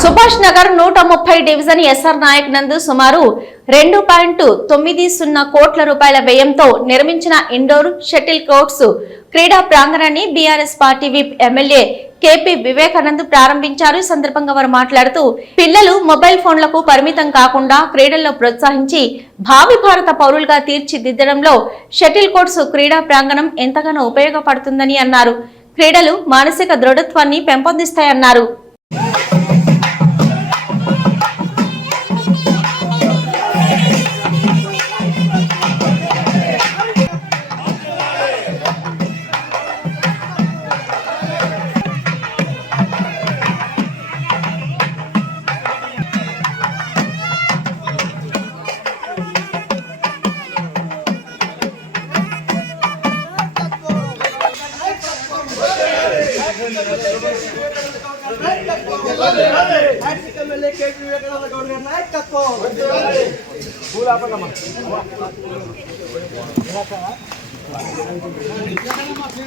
సుభాష్ నగర్ నూట ముప్పై division SR Naik నందు సుమారు రెండు పాయింట్ తొమ్మిది సున్నా కోట్ల రూపాయల వ్యయంతో నిర్మించిన ఇండోర్ షటిల్ కోర్ట్స్ క్రీడా ప్రాంగణాన్ని BRS party whip MLA KP Vivekanand ప్రారంభించారు. ఈ సందర్భంగా వారు మాట్లాడుతూ పిల్లలు మొబైల్ ఫోన్లకు పరిమితం కాకుండా క్రీడల్లో ప్రోత్సహించి భావి భారత పౌరులుగా తీర్చిదిద్దడంలో షటిల్ కోర్ట్స్ క్రీడా ప్రాంగణం ఎంతగానో ఉపయోగపడుతుందని అన్నారు. క్రీడలు మానసిక దృఢత్వాన్ని పెంపొందిస్తాయన్నారు.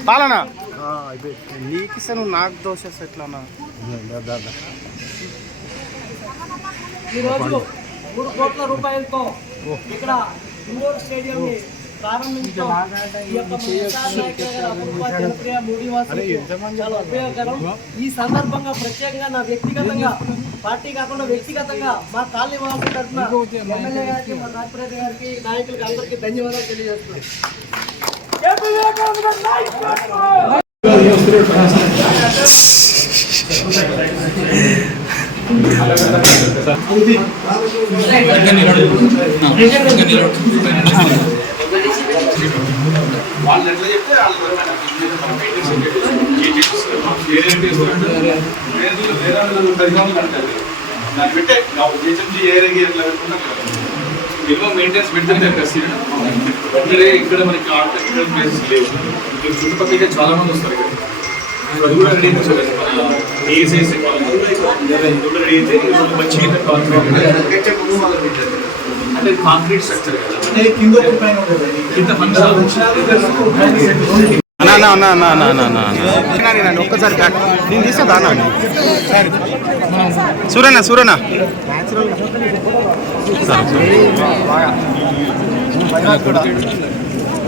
పాలనా? నీకు ఇస్తే నువ్వు నాకు దోశ ఎట్లానా ఈరోజు మూడు కోట్ల రూపాయలతో ఇక్కడ ఇండోర్ స్టేడియం ని ప్రారంభించడం ఈ యొక్క జనప్రియ చాలా ఉపయోగకరం. సందర్భంగా ప్రత్యేకంగా నా వ్యక్తిగతంగా పార్టీ కాకుండా వ్యక్తిగతంగా మా కాలనీ వాసుల తరఫున ఎమ్మెల్యే గారికి మా కార్పొరేటర్ గారికి నాయకులకి అందరికీ ధన్యవాదాలు తెలియజేస్తున్నాను కేపీ వివేకానంద గారి నాయకత్వం! వాళ్ళు ఎట్లా చెప్తే వాళ్ళు దాన్ని పెట్టే జిహెచ్ఎంసీ ఏరియాకి ఎట్లా పెట్టుకుంటాం మినిమం మెయింటెనెన్స్ పెడితేనే కదా ఇక్కడ మనకి ఆర్ట్ ఇక్కడ ప్లేసెస్ లేవు. ఇక్కడ చుట్టుపక్కల చాలా మంది వస్తారు ఇక్కడ. అది కూడా రెడీ చేయాలి మన మంచిగా కాన్క్రీట్ అంటే కాంక్రీట్ స్ట్రక్చర్ కదా. కింద పైన ఉంటుంది. ఒక్కసారి నేను తీసుకుందా సూరణ సూరణ సరే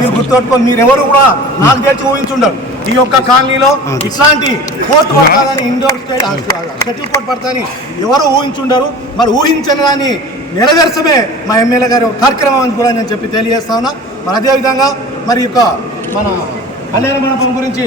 మీరు గుర్తుపెట్టుకొని మీరు ఎవరు కూడా నాకు తెలిసి ఊహించుండరు. ఈ యొక్క కాలనీలో ఇట్లాంటి కోర్టు పడతాదని ఇండోర్ స్టేట్ షటిల్ కోర్టు పడతాని ఎవరు ఊహించుండరు. మరి ఊహించని దాన్ని నెరవేర్చమే మా ఎమ్మెల్యే గారి కార్యక్రమం అని కూడా నేను చెప్పి తెలియజేస్తా ఉన్నా. మరి అదేవిధంగా మరి యొక్క మన కళ్యాణ మండపం గురించి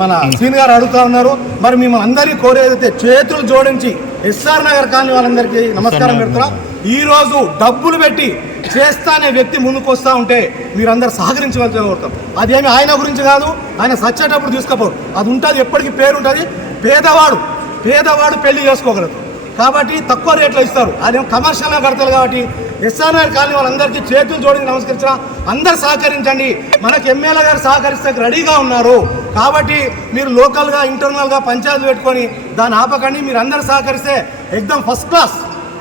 మన శ్రీని గారు అడుగుతా ఉన్నారు. మరి మిమ్మల్ని అందరినీ కోరేదైతే చేతులు జోడించి ఎస్ఆర్ నగర్ కాలనీ వాళ్ళందరికీ నమస్కారం పెడుతున్నా. ఈరోజు డబ్బులు పెట్టి చేస్తా అనే వ్యక్తి ముందుకు వస్తూ ఉంటే మీరందరూ సహకరించవలసిన కోరుతాం అదేమి ఆయన గురించి కాదు ఆయన సచ్చేటప్పుడు తీసుకపోరు. అది ఉంటుంది ఎప్పటికీ పేరు ఉంటుంది. పేదవాడు పేదవాడు పెళ్ళి చేసుకోగలదు కాబట్టి తక్కువ రేట్లో ఇస్తారు. అదేం కమర్షియల్గా కడతారు కాబట్టి ఎస్ఆర్ఆర్ కాలనీ వాళ్ళందరికీ చేతులు జోడించి నమస్కరించిన అందరు సహకరించండి. మనకు ఎమ్మెల్యే గారు సహకరిస్తే రెడీగా ఉన్నారు. కాబట్టి మీరు లోకల్గా ఇంటర్నల్గా పంచాయతీ పెట్టుకొని దాన్ని ఆపకండి. మీరు అందరు సహకరిస్తే ఎగ్దమ్ ఫస్ట్ క్లాస్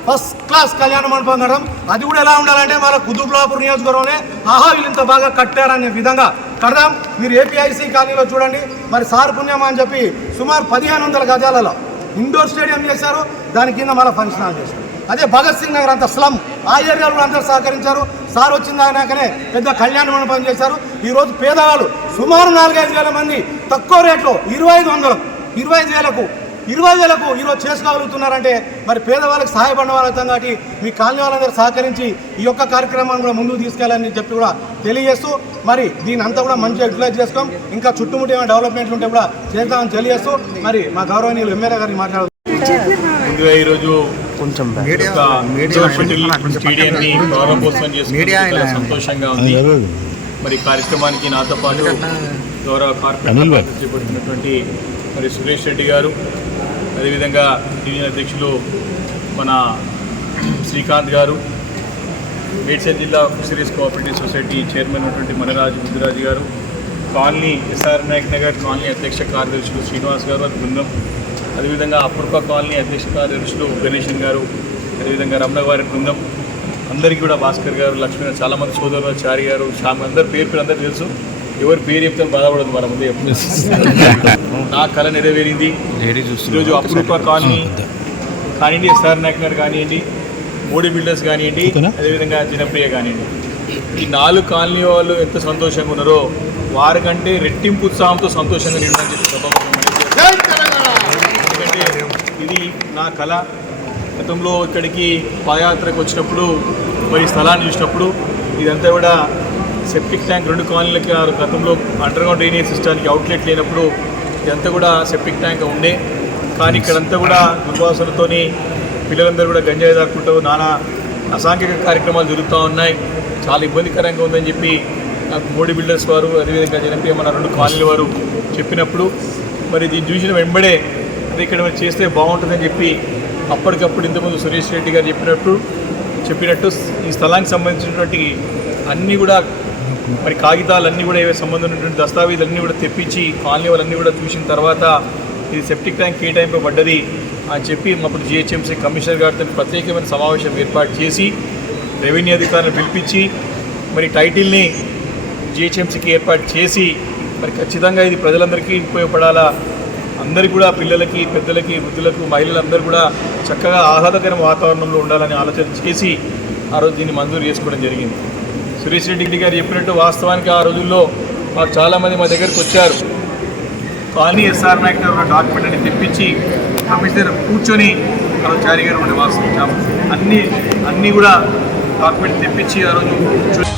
ఫస్ట్ క్లాస్ కళ్యాణ మండపం కట్టడం అది కూడా ఎలా ఉండాలంటే మన కుదుబ్లాపూర్ నియోజకవర్గంలోనే ఆహా వీళ్ళు ఇంత బాగా కట్టారనే విధంగా కడదాం. మీరు ఏపీఐసీ కాలనీలో చూడండి. మరి సార్ పుణ్యమా అని చెప్పి సుమారు పదిహేను వందల గజాలలో ఇండోర్ స్టేడియం చేశారు. దాని కింద మళ్ళీ ఫంక్షన్ హాల్ చేశారు. అదే భగత్ సింగ్ నగర్ అంత స్లమ్. ఆ ఏరియాలో కూడా అందరూ సహకరించారు. సార్ వచ్చిన దాకానే పెద్ద కళ్యాణ మండపం చేశారు. ఈరోజు పేదవాళ్ళు సుమారు నాలుగైదు వేల మంది తక్కువ రేట్లో ఇరవై ఐదు వందలకు ఇరవై ఐదు వేలకు ఇరవై వేలకు ఈరోజు చేసుకోగలుగుతున్నారంటే మరి పేదవాళ్ళకి సహాయపడిన వాళ్ళం కాబట్టి మీ కాలనీ వాళ్ళందరూ సహకరించి ఈ యొక్క కార్యక్రమాన్ని కూడా ముందుకు తీసుకెళ్ళాలని చెప్పి కూడా తెలియజేస్తూ మరి దీని అంతా కూడా మంచిగా యూటిలైజ్ చేసుకోం ఇంకా చుట్టుముట్టి ఏమైనా డెవలప్మెంట్ ఉంటే కూడా చేద్దామని తెలియజేస్తూ మరి మా గౌరవనీయులు ఎమ్మెల్యే గారిని మాట్లాడుతూ ముందుగా ఈరోజు కొంచెం స్టేడియాన్ని ప్రారంభోత్సవం సంతోషంగా ఉంది. మరి ఈ కార్యక్రమానికి నాతో పాటు గౌరవ కార్పొరేటర్ చేపడుతున్నటువంటి మరి సురేష్ రెడ్డి గారు అదేవిధంగా డివిజన్ అధ్యక్షులు మన శ్రీకాంత్ గారు మేడ్చల్ జిల్లా ఫిషరీస్ కోఆపరేటివ్ సొసైటీ చైర్మన్ ఉన్నటువంటి మనరాజు ముద్దురాజు గారు colony SR Nayak Nagar colony అధ్యక్ష కార్యదర్శులు శ్రీనివాస్ గారు వారి బృందం. అదేవిధంగా అపూర్వ కాలనీ అధ్యక్ష కార్యదర్శులు గణేషన్ గారు అదేవిధంగా రమణ గారి బృందం. అందరికీ కూడా భాస్కర్ గారు లక్ష్మీ చాలామంది సోదరులు చారి గారు శ్యామ్ అందరి పేరు పేరు అందరూ తెలుసు. ఎవరి పేరు చెప్తే బాధపడదు మన ముందే నా కళ నెరవేరింది. ఈరోజు అపూర్వ కాలనీ కానివ్వండి ఎస్ఆర్ నాయక్ గారు కానివ్వండి మోడీ బిల్డర్స్ కానివ్వండి అదేవిధంగా జనప్రియ కానివ్వండి ఈ నాలుగు కాలనీ వాళ్ళు ఎంత సంతోషంగా ఉన్నారో వారికంటే రెట్టింపు ఉత్సాహంతో సంతోషంగా నేను చెప్పి ఎందుకంటే ఇది నా కళ గతంలో ఇక్కడికి పాదయాత్రకు వచ్చినప్పుడు మరి స్థలాన్ని చూసినప్పుడు ఇదంతా కూడా సెప్టిక్ ట్యాంక్ రెండు కాలనీలకి ఆ గతంలో అండర్గ్రౌండ్ డ్రైనేజ్ సిస్టానికి అవుట్లెట్ లేనప్పుడు ఇదంతా కూడా సెప్టిక్ ట్యాంక్ ఉండే. కానీ ఇక్కడంతా కూడా దుర్వాసనతోని పిల్లలందరూ కూడా గంజాయి దాక్కుంటూ నానా అసాంఘిక కార్యక్రమాలు జరుగుతూ ఉన్నాయి. చాలా ఇబ్బందికరంగా ఉందని చెప్పి నాకు మోడీ బిల్డర్స్ వారు అదేవిధంగా జనప్రియ మన రెండు కాలనీల వారు చెప్పినప్పుడు మరి దీన్ని చూసిన వెంబడే అది ఇక్కడ మరి చేస్తే బాగుంటుందని చెప్పి అప్పటికప్పుడు ఇంతకుముందు సురేష్ రెడ్డి గారు చెప్పినట్టు చెప్పినట్టు ఈ స్థలానికి సంబంధించినటువంటి అన్నీ కూడా మరి కాగితాలన్నీ కూడా ఏవే సంబంధం ఉన్నటువంటి దస్తావేజులన్నీ కూడా తెప్పించి కాలనీ వాళ్ళన్నీ కూడా చూసిన తర్వాత ఇది సెప్టిక్ ట్యాంక్ కేటాయింపబడ్డది అని చెప్పి అప్పుడు జిహెచ్ఎంసీ కమిషనర్ గారితో ప్రత్యేకమైన సమావేశం ఏర్పాటు చేసి రెవెన్యూ అధికారులను పిలిపించి మరి టైటిల్ని జిహెచ్ఎంసీకి ఏర్పాటు చేసి మరి ఖచ్చితంగా ఇది ప్రజలందరికీ ఉపయోగపడాలా? అందరికీ కూడా పిల్లలకి పెద్దలకి వృద్ధులకు మహిళలందరూ కూడా చక్కగా ఆహ్లాదకరమైన వాతావరణంలో ఉండాలని ఆలోచన చేసి ఆ రోజు దీన్ని మంజూరు చేసుకోవడం జరిగింది. సురేష్ రెడ్డి గారు చెప్పినట్టు వాస్తవానికి ఆ రోజుల్లో మాకు చాలామంది మా దగ్గరికి వచ్చారు. కాలనీ ఎస్ఆర్ నాయక్ గారు డాక్యుమెంట్ అని తెప్పించి కమిషనర్ కూర్చొని ఆ చారి గారు ఉండే వాస్తవం. అన్నీ అన్నీ కూడా డాక్యుమెంట్ తెప్పించి ఆ రోజు కూర్చొని